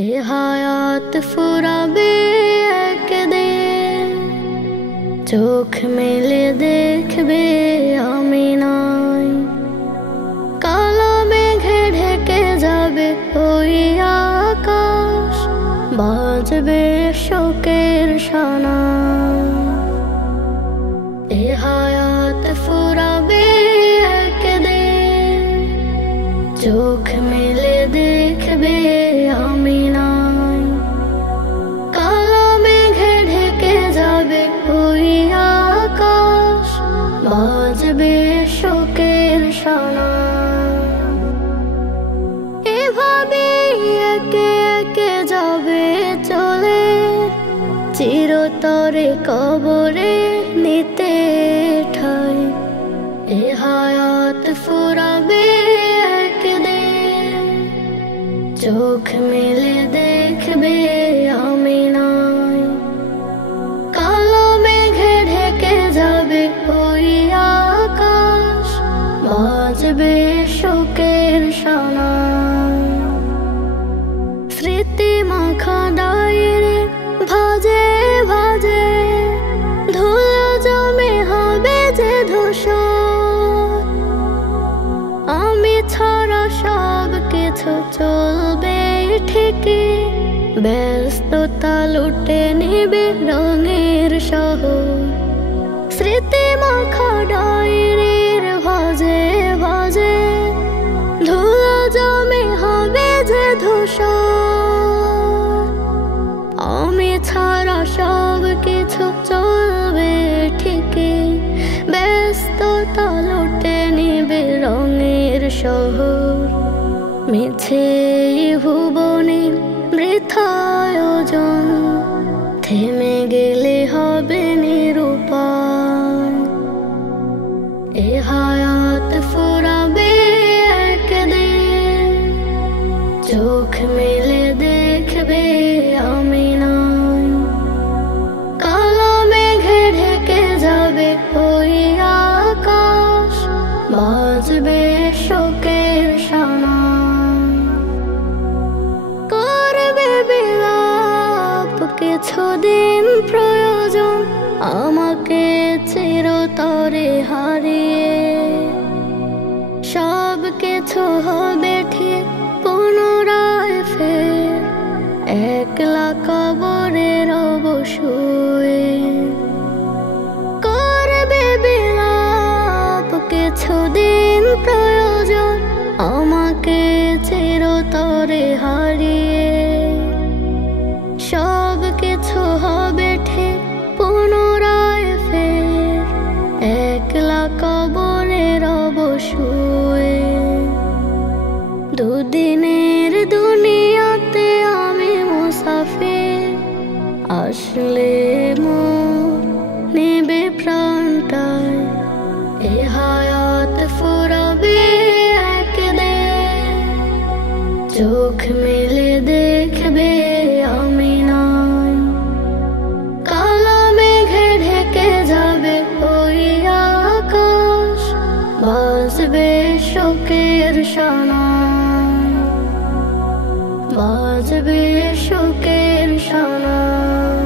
এ হায়াত ফুরাবে একদিন, চোখ মেলে দেখবে আমি নাই। কালো মেঘে ঢেকে যাবে ওই আকাশ, বাজবে শোকের শানাই। এ হায়াত ফুরাবে একদিন, চোখ মেলে দেখবে আমি নাই। কালো মেঘে ঢেকে যাবে ওই আকাশ, বাজবে শোকের শানাই। এভাবে একে একে যাবে চলে, চিরতরে কবরে নিতে ঠাই। এ হায়াত ফুরাবে একদিন, চোখ মেলে দেখবে আমি নাই। কালো মেঘে ঢেকে যাবে ওই আকাশ, বাজবে শোকের শানাই। স্মৃতি মাখা ডায়েরি ভাজে ভাজে, ধুলো জমে হবে যে ধূসর। আমি ছাড়া সব কিছু চলবে ঠিকই, ব্যস্ততা লুটে নিবে রঙের শহর। স্মৃতি মাখা ডায়েরির ভাজে ভাজে, ধুলো জমে হবে যে ধূসর। আমি ছাড়া সব কিছু চলবে ঠিকই, ব্যস্ততা লুটে নিবে রঙের শহর। মিছে ভুবনে বৃথা আয়োজন, থেমে গেলে হবে নিরুপায়। এ হায়াত ফুরাবে একদিন, চোখ মেলে দেখবে আমি নাই। কালো মেঘে ঢেকে যাবে ওই আকাশ, বাজবে শোকের শানাই। করবে বিলাপ কিছুদিন প্রয়োজন, আমাকে চিরতরে হারিয়ে। সব কিছু হবে ঠিক পুনরায় ফের, একলা কবরে রব শুয়ে। করবে বিলাপ কিছুদিন প্রয়োজন, আমাকে চিরতরে হারিয়ে। সব কিছু হবে ঠিক পুনরায় ফের, একলা কবরে রব শুয়ে। দুদিনের দুনিয়াতে আমি মুসাফির, আসলে মোর নেবে প্রাণটায়। এ হায়াত ফুরাবে একদিন, চোখ মেলে দেখবে আমি নাই। কালো মেঘে ঢেকে যাবে ওই আকাশ, বাজবে শোকের শানাই, বাজবে শোকের শানাই।